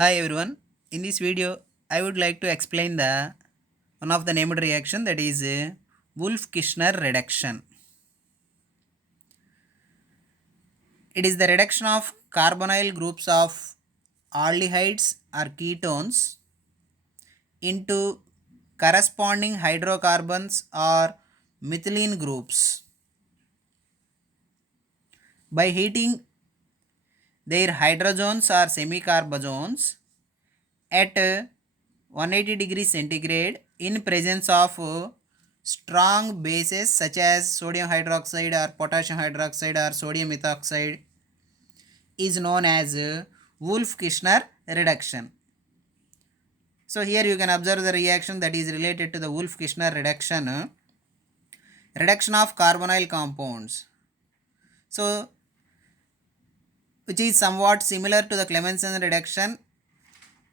Hi everyone. In this video, I would like to explain the one of the named reaction, that is Wolff-Kishner reduction. It is the reduction of carbonyl groups of aldehydes or ketones into corresponding hydrocarbons or methylene groups by heating their hydrogens or semicarbogens at 180 degrees centigrade in presence of strong bases such as sodium hydroxide or potassium hydroxide or sodium methoxide is known as Wolff-Kishner reduction. So here you can observe the reaction that is related to the Wolff-Kishner reduction, reduction of carbonyl compounds. So which is somewhat similar to the Clemmensen reduction.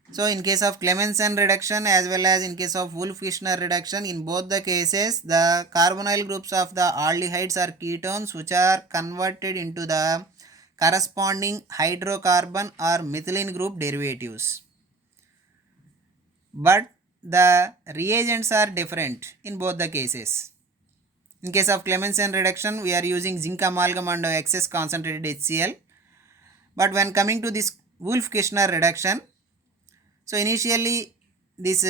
So in case of Clemmensen reduction as well as in case of Wolff-Kishner reduction, in both the cases the carbonyl groups of the aldehydes are ketones which are converted into the corresponding hydrocarbon or methylene group derivatives. But the reagents are different in both the cases. In case of Clemmensen reduction, we are using zinc amalgam and excess concentrated HCl. But when coming to this Wolff-Kishner reduction, so initially this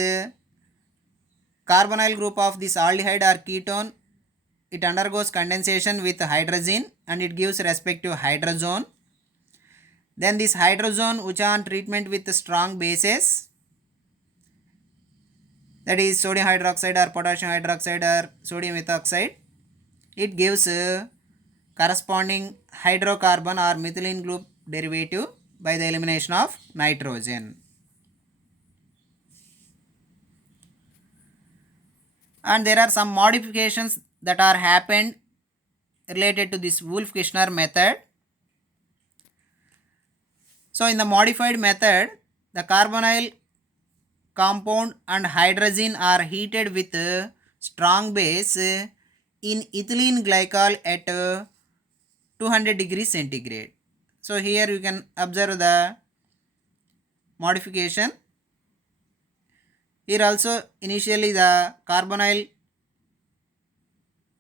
carbonyl group of this aldehyde or ketone, it undergoes condensation with hydrazine and it gives respective hydrazone. Then this hydrazone which on treatment with strong bases, that is sodium hydroxide or potassium hydroxide or sodium methoxide, it gives corresponding hydrocarbon or methylene group derivative by the elimination of nitrogen. And there are some modifications that are happened related to this Wolff-Kishner method. So in the modified method, the carbonyl compound and hydrazine are heated with strong base in ethylene glycol at 200 degrees centigrade. So here you can observe the modification. Here also initially the carbonyl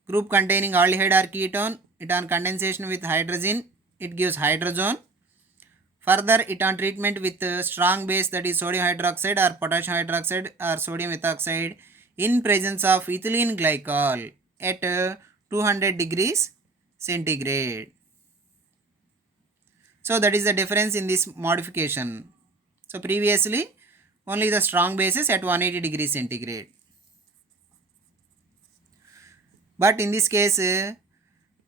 group containing aldehyde or ketone, it on condensation with hydrazine, it gives hydrazone. Further, it on treatment with strong base, that is sodium hydroxide or potassium hydroxide or sodium methoxide in presence of ethylene glycol at 200 degrees centigrade. So that is the difference in this modification. So previously only the strong bases at 180 degrees centigrade. But in this case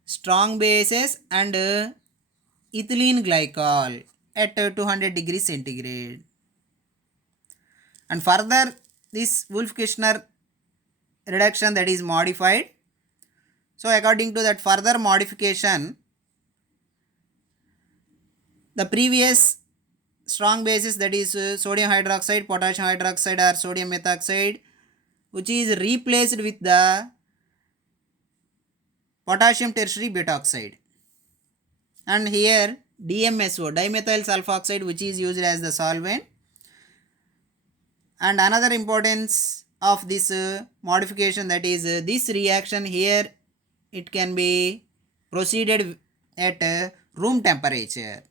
strong bases and ethylene glycol at 200 degrees centigrade. And further this Wolff-Kishner reduction that is modified. So according to that further modification, the previous strong bases, that is sodium hydroxide, potassium hydroxide or sodium methoxide, which is replaced with the potassium tertiary butoxide. And here DMSO, dimethyl sulfoxide, which is used as the solvent. And another importance of this modification, that is this reaction here, it can be proceeded at room temperature.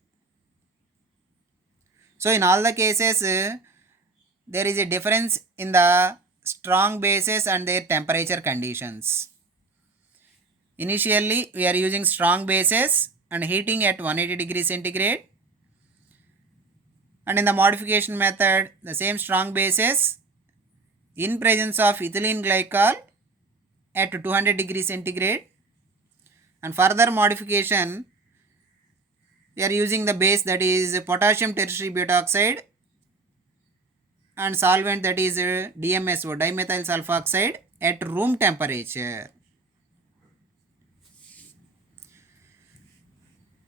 So in all the cases there is a difference in the strong bases and their temperature conditions. Initially we are using strong bases and heating at 180 degrees centigrade, and in the modification method the same strong bases in presence of ethylene glycol at 200 degrees centigrade. And further modification, we are using the base, that is potassium tertiary butoxide, and solvent, that is DMSO, dimethyl sulfoxide, at room temperature.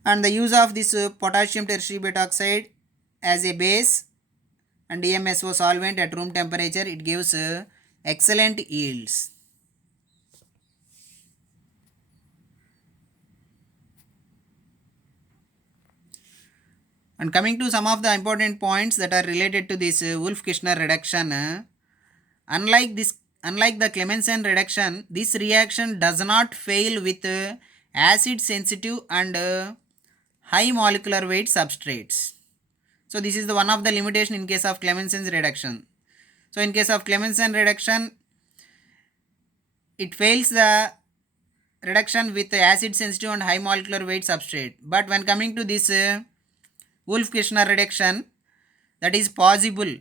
And the use of this potassium tertiary butoxide as a base and DMSO solvent at room temperature, it gives excellent yields. And coming to some of the important points that are related to this Wolff-Kishner reduction, unlike the Clemmensen reduction, this reaction does not fail with acid sensitive and high molecular weight substrates. So this is the one of the limitation in case of Clemmensen's reduction. So in case of Clemmensen reduction, it fails the reduction with acid sensitive and high molecular weight substrate. But when coming to this Wolff-Kishner reduction, that is possible.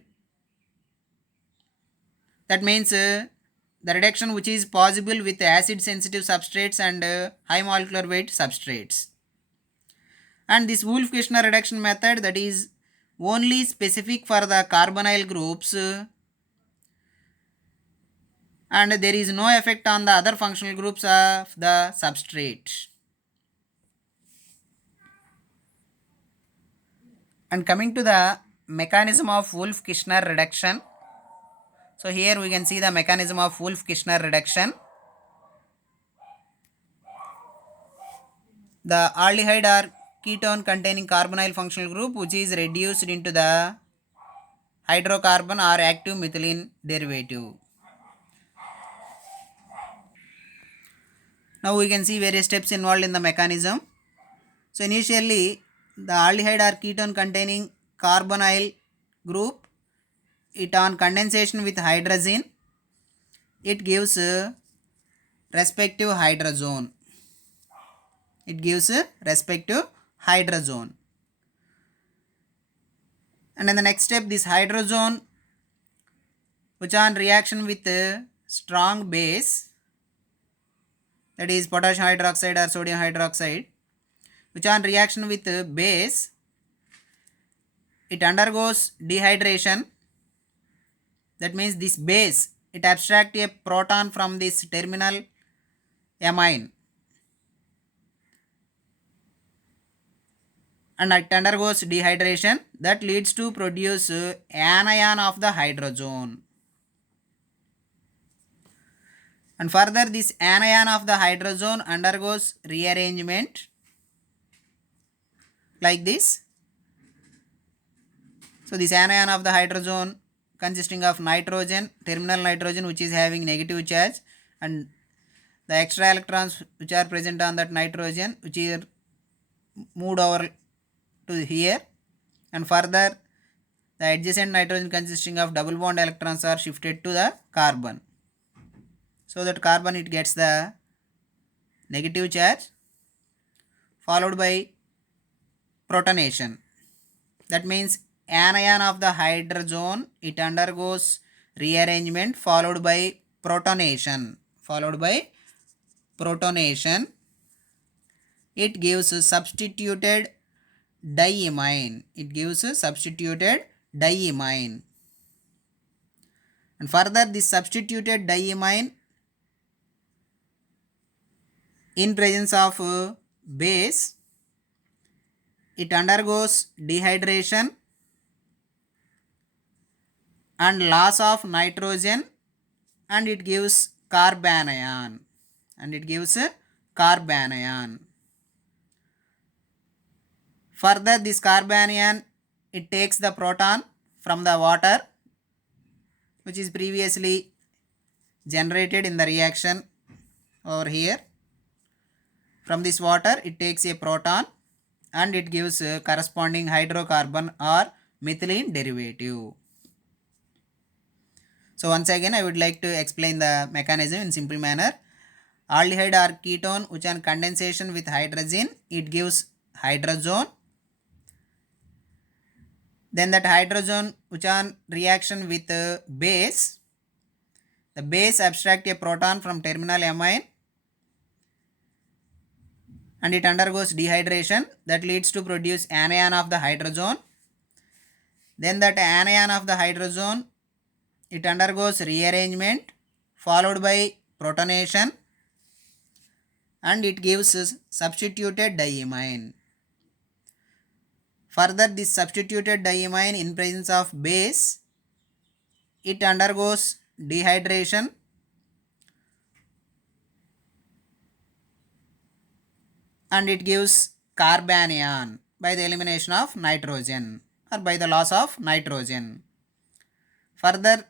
That means the reduction which is possible with acid sensitive substrates and high molecular weight substrates. And this Wolff-Kishner reduction method, that is only specific for the carbonyl groups, and there is no effect on the other functional groups of the substrate. And coming to the mechanism of Wolff-Kishner reduction, so here we can see the mechanism of Wolff-Kishner reduction. The aldehyde or ketone containing carbonyl functional group which is reduced into the hydrocarbon or active methylene derivative. Now we can see various steps involved in the mechanism. So initially the aldehyde or ketone containing carbonyl group, it on condensation with hydrazine, it gives respective hydrazone. It gives respective hydrazone. And in the next step, this hydrazone which on reaction with strong base, that is potassium hydroxide or sodium hydroxide, which on reaction with base, it undergoes dehydration. That means this base, it abstracts a proton from this terminal amine and it undergoes dehydration, that leads to produce anion of the hydrazone. And further this anion of the hydrazone undergoes rearrangement like this. So this anion of the hydrazone consisting of nitrogen, terminal nitrogen which is having negative charge, and the extra electrons which are present on that nitrogen which are moved over to here, and further the adjacent nitrogen consisting of double bond electrons are shifted to the carbon. So that carbon it gets the negative charge followed by protonation. That means anion of the hydrazone, it undergoes rearrangement followed by protonation. It gives a substituted diimine. And further this substituted diimine in presence of base, it undergoes dehydration and loss of nitrogen and it gives carbanion. Further this carbanion, it takes the proton from the water which is previously generated in the reaction over here. From this water it takes a proton and it gives a corresponding hydrocarbon or methylene derivative. So once again I would like to explain the mechanism in simple manner. Aldehyde or ketone which on condensation with hydrazine, it gives hydrazone. Then that hydrazone which on reaction with base, the base abstract a proton from terminal amine and it undergoes dehydration, that leads to produce anion of the hydrazone. Then that anion of the hydrazone, it undergoes rearrangement followed by protonation and it gives substituted diimine. Further this substituted diimine in presence of base, it undergoes dehydration and it gives carbanion. by the elimination of nitrogen or by the loss of nitrogen. Further,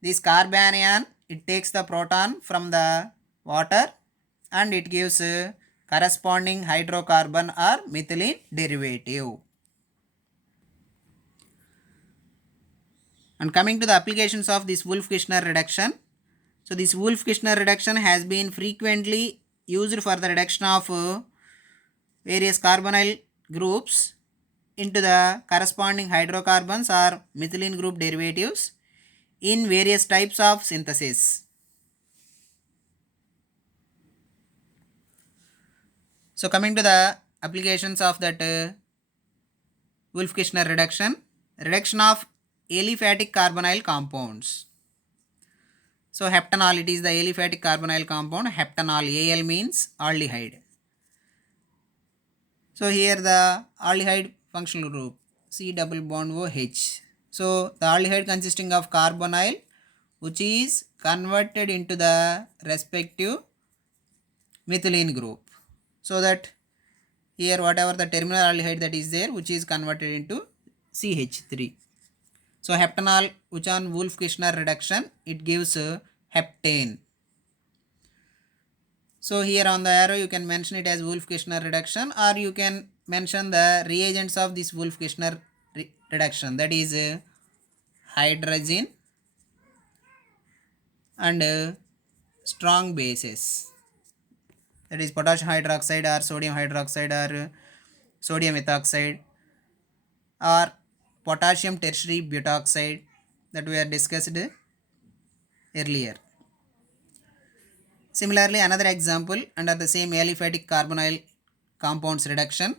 this carbanion, it takes the proton from the water and it gives corresponding hydrocarbon or methylene derivative. And coming to the applications of this Wolff-Kishner reduction. So this Wolff-Kishner reduction has been frequently used for the reduction of various carbonyl groups into the corresponding hydrocarbons or methylene group derivatives in various types of synthesis. So coming to the applications of that Wolff-Kishner reduction, reduction of aliphatic carbonyl compounds. So heptanol, it is the aliphatic carbonyl compound. Heptanol, Al means aldehyde. So here the aldehyde functional group C double bond OH. So the aldehyde consisting of carbonyl which is converted into the respective methylene group. So that here whatever the terminal aldehyde that is there which is converted into CH3. So heptanol which on Wolff-Kishner reduction it gives heptane. So here on the arrow you can mention it as Wolff-Kishner reduction or you can mention the reagents of this Wolff-Kishner reduction, that is hydrogen and strong bases, that is potassium hydroxide or sodium hydroxide or sodium ethoxide or potassium tertiary butoxide that we are discussed earlier. Similarly, another example under the same aliphatic carbonyl compounds reduction,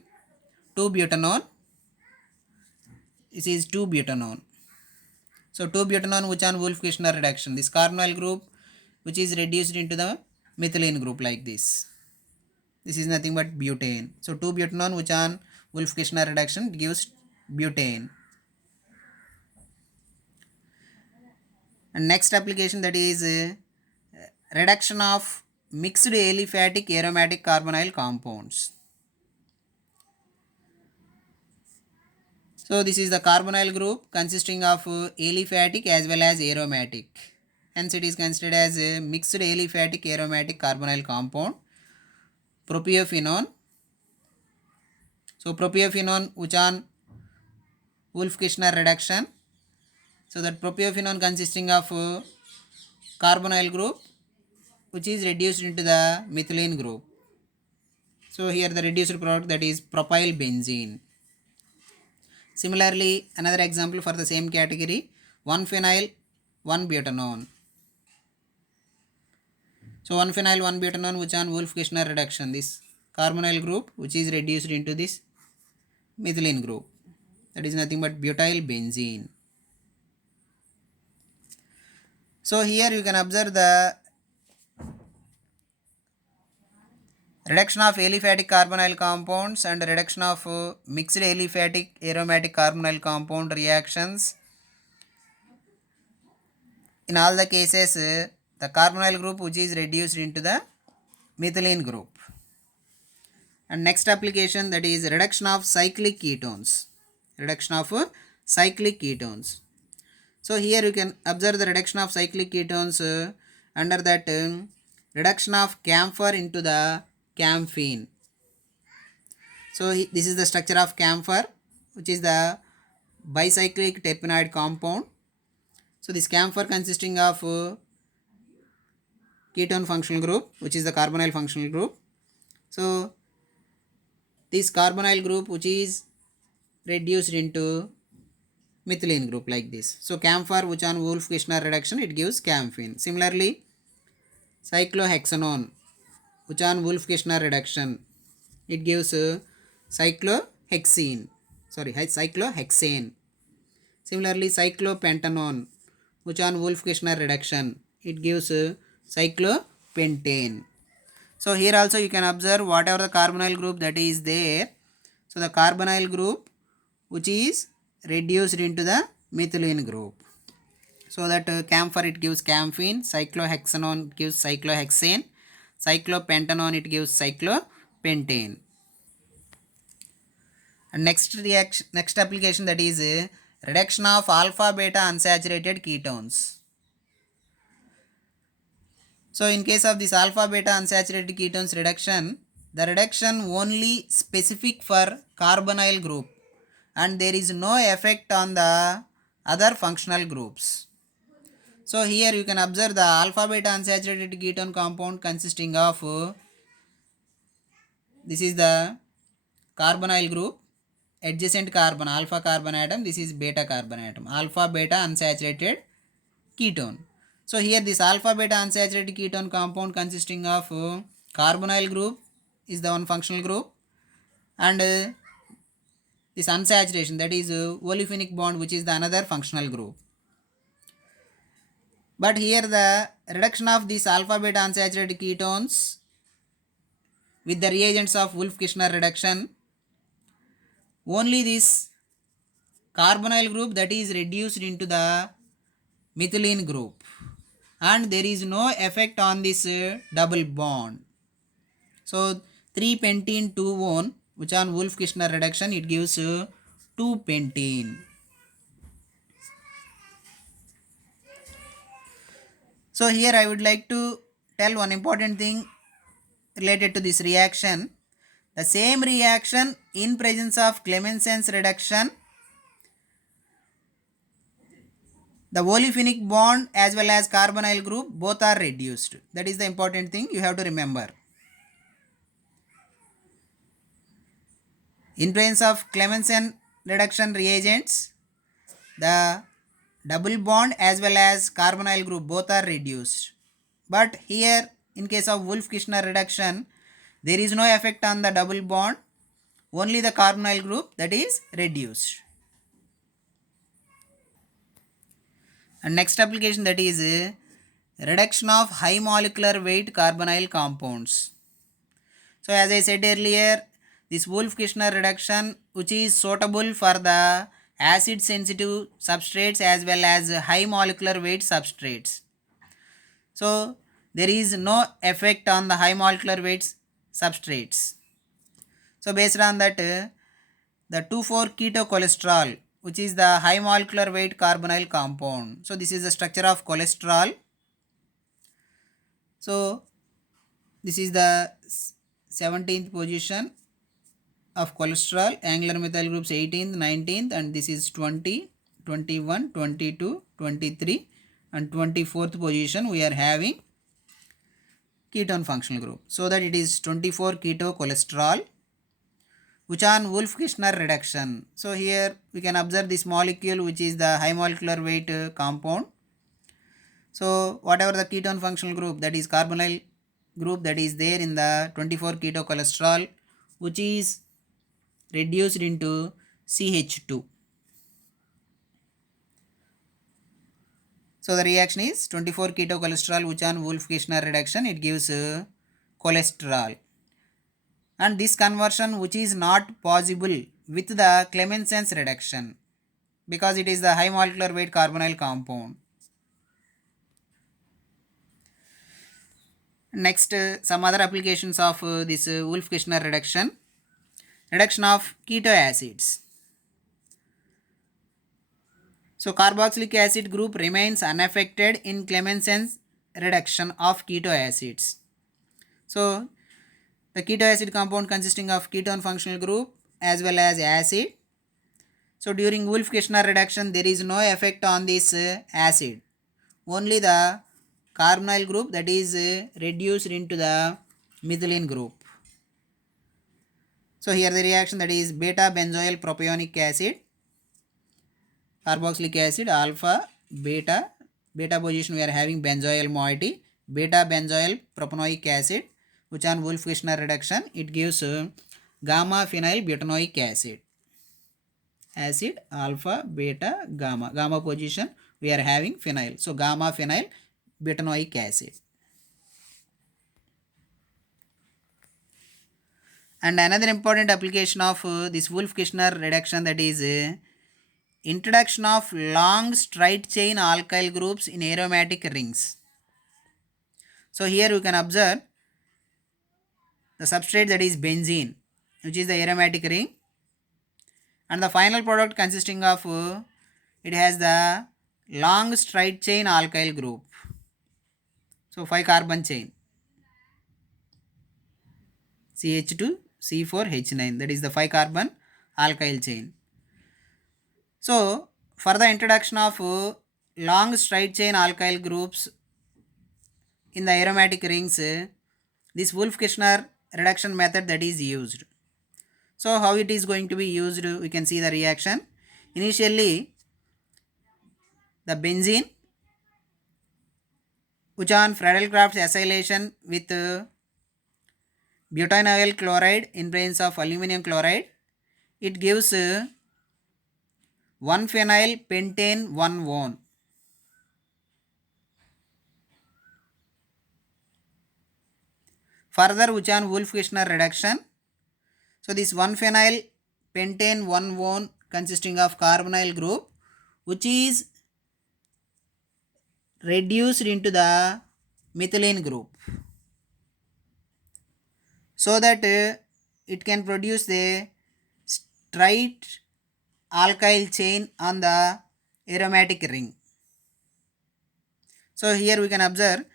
2-butanone. This is 2-butanone. So 2-butanone which on Wolff-Kishner reduction, this carbonyl group which is reduced into the methylene group like this. This is nothing but butane. So 2-butanone which on Wolff-Kishner reduction gives butane. And next application, that is reduction of mixed aliphatic aromatic carbonyl compounds. So this is the carbonyl group consisting of aliphatic as well as aromatic. Hence it is considered as a mixed aliphatic aromatic carbonyl compound. Propiophenone. So propiophenone which on Wolff-Kishner reduction. So that propiophenone consisting of carbonyl group which is reduced into the methylene group. So here the reduced product, that is propyl benzene. Similarly, another example for the same category, 1-phenyl 1-butanone. So 1-phenyl 1-butanone which on Wolff-Kishner reduction, this carbonyl group which is reduced into this methylene group, that is nothing but butyl benzene. So here you can observe the reduction of aliphatic carbonyl compounds and reduction of mixed aliphatic aromatic carbonyl compound reactions. In all the cases, the carbonyl group which is reduced into the methylene group. And next application, that is reduction of cyclic ketones. Reduction of cyclic ketones. So here you can observe the reduction of cyclic ketones under that reduction of camphor into the camphene. So this is the structure of camphor which is the bicyclic terpenoid compound. So this camphor consisting of ketone functional group which is the carbonyl functional group. So this carbonyl group which is reduced into methylene group like this. So camphor which on Wolff-Kishner reduction it gives camphene. Similarly, cyclohexanone which on Wolff-Kishner reduction it gives cyclohexane. Similarly, cyclopentanone which on Wolff-Kishner reduction it gives cyclopentane. So here also you can observe whatever the carbonyl group that is there. So the carbonyl group which is reduced into the methylene group. So that camphor it gives camphene, cyclohexanone it gives cyclohexane, cyclopentanone it gives cyclopentane. And next application, that is reduction of alpha beta unsaturated ketones. So in case of this alpha beta unsaturated ketones reduction, the reduction only specific for carbonyl group and there is no effect on the other functional groups. So here you can observe the alpha beta unsaturated ketone compound consisting of this is the carbonyl group, adjacent carbon alpha carbon atom, this is beta carbon atom, alpha beta unsaturated ketone. So here this alpha beta unsaturated ketone compound consisting of carbonyl group is the one functional group and this unsaturation, that is olefinic bond, which is the another functional group. But here the reduction of these alpha beta unsaturated ketones with the reagents of Wolff-Kishner reduction, only this carbonyl group that is reduced into the methylene group and there is no effect on this double bond. So 3-pentene 2-one, which on Wolff-Kishner reduction it gives 2-pentene. So here I would like to tell one important thing related to this reaction. The same reaction in presence of Clemmensen's reduction, the olefinic bond as well as carbonyl group both are reduced. That is the important thing you have to remember. In presence of Clemmensen reduction reagents, the double bond as well as carbonyl group both are reduced. But here in case of Wolff-Kishner reduction, there is no effect on the double bond, only the carbonyl group that is reduced. And next application, that is reduction of high molecular weight carbonyl compounds. So as I said earlier, this Wolff-Kishner reduction which is suitable for the acid sensitive substrates as well as high molecular weight substrates. So there is no effect on the high molecular weight substrates. So based on that, the 2,4-ketocholesterol, which is the high molecular weight carbonyl compound. So this is the structure of cholesterol. So this is the 17th position of cholesterol, angular methyl groups 18th, 19th, and this is 20, 21, 22, 23 and 24th position we are having ketone functional group. So that it is 24-ketocholesterol which on Wolff-Kishner reduction. So here we can observe this molecule which is the high molecular weight compound. So whatever the ketone functional group, that is carbonyl group that is there in the 24-ketocholesterol, which is reduced into CH2. So the reaction is 24-ketocholesterol which on Wolff-Kishner reduction it gives cholesterol. And this conversion which is not possible with the Clemmensen's reduction because it is the high molecular weight carbonyl compound. Next, some other applications of this Wolff-Kishner reduction. Reduction of keto acids. So carboxylic acid group remains unaffected in Clemmensen's reduction of keto acids. So the keto acid compound consisting of ketone functional group as well as acid. So during Wolff-Kishner reduction there is no effect on this acid. Only the carbonyl group that is reduced into the methylene group. So here the reaction, that is beta benzoyl propionic acid, carboxylic acid, alpha, beta position we are having benzoyl moiety, beta benzoyl propanoic acid which on Wolff-Kishner reduction it gives gamma phenyl butanoic acid. Acid alpha, beta, gamma position we are having phenyl. So gamma phenyl butanoic acid. And another important application of this Wolff-Kishner reduction, that is introduction of long straight chain alkyl groups in aromatic rings. So here you can observe the substrate, that is benzene, which is the aromatic ring. and the final product consisting of it has the long straight chain alkyl group. So 5 carbon chain CH2C4H9, that is the 5 carbon alkyl chain. So for the introduction of long straight chain alkyl groups in the aromatic rings, this Wolff-Kishner reduction method that is used. So how it is going to be used, we can see the reaction. Initially the benzene, which on Friedel-Crafts acylation with butynyl chloride in presence of aluminum chloride, it gives 1-phenyl pentane 1-one. Further, which on Wolff-Kishner reduction, so this 1-phenyl pentane 1-one consisting of carbonyl group, which is reduced into the methylene group, so that it can produce the straight alkyl chain on the aromatic ring. So here we can observe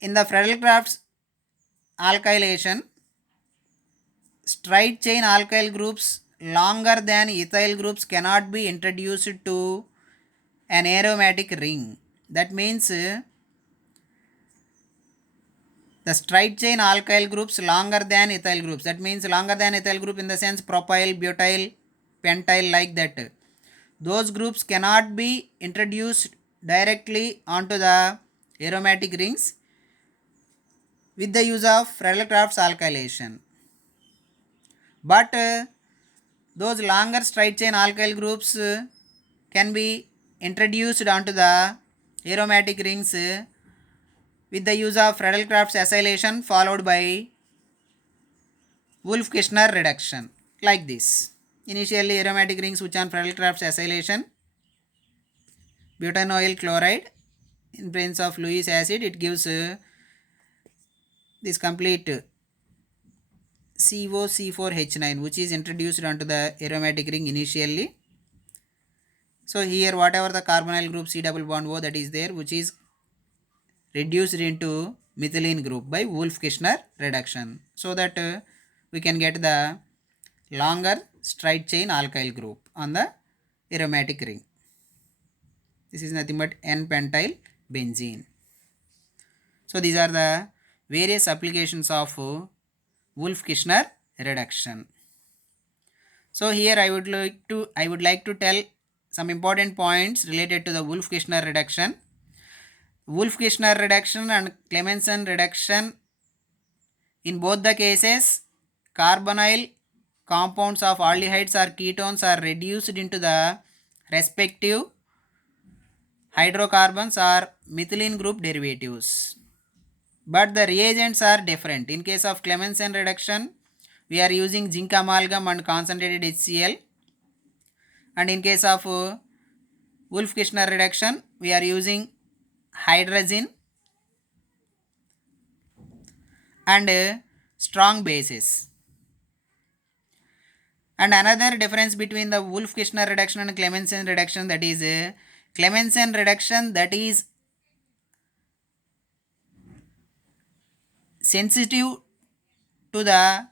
in the Friedel-Crafts alkylation, straight chain alkyl groups longer than ethyl groups cannot be introduced to an aromatic ring. That means the straight chain alkyl groups longer than ethyl groups, that means longer than ethyl group in the sense propyl, butyl, pentyl, like that. Those groups cannot be introduced directly onto the aromatic rings with the use of Friedel-Crafts alkylation. But those longer straight chain alkyl groups can be introduced onto the aromatic rings with the use of Friedel-Crafts acylation followed by Wolff-Kishner reduction, like this. Initially aromatic rings which on Friedel-Crafts acylation, butynyl chloride in presence of Lewis acid, it gives this complete COC4H9, which is introduced onto the aromatic ring initially. So here whatever the carbonyl group C double bond O that is there, which is reduced into methylene group by Wolff-Kishner reduction, so that we can get the longer straight chain alkyl group on the aromatic ring. This is nothing but N-pentyl benzene. So these are the various applications of Wolff-Kishner reduction. So here I would like to tell some important points related to the Wolff-Kishner reduction. Wolff-Kishner reduction and Clemmensen reduction, in both the cases carbonyl compounds of aldehydes or ketones are reduced into the respective hydrocarbons or methylene group derivatives, but the reagents are different. In case of Clemmensen reduction, we are using zinc amalgam and concentrated HCl, and in case of Wolff-Kishner reduction, we are using hydrazine and strong bases. And another difference between the Wolff-Kishner reduction and Clemmensen reduction, that is Clemmensen reduction that is sensitive to the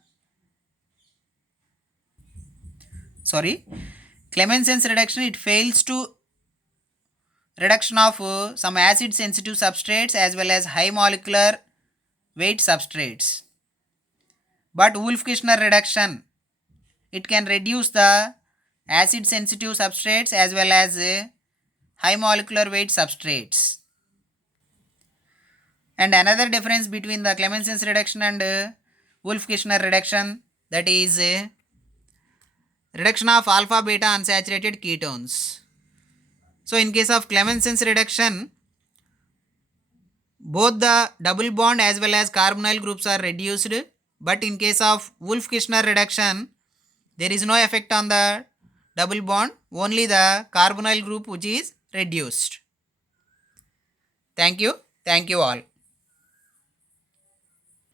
Clemmensen's reduction, it fails to reduction of some acid sensitive substrates as well as high molecular weight substrates. But Wolff-Kishner reduction, it can reduce the acid sensitive substrates as well as high molecular weight substrates. And another difference between the Clemmensen's reduction and Wolff-Kishner reduction, that is reduction of alpha beta unsaturated ketones. So in case of Clemmensen's reduction, both the double bond as well as carbonyl groups are reduced, but in case of Wolff-Kishner reduction, there is no effect on the double bond, only the carbonyl group which is reduced. Thank you all.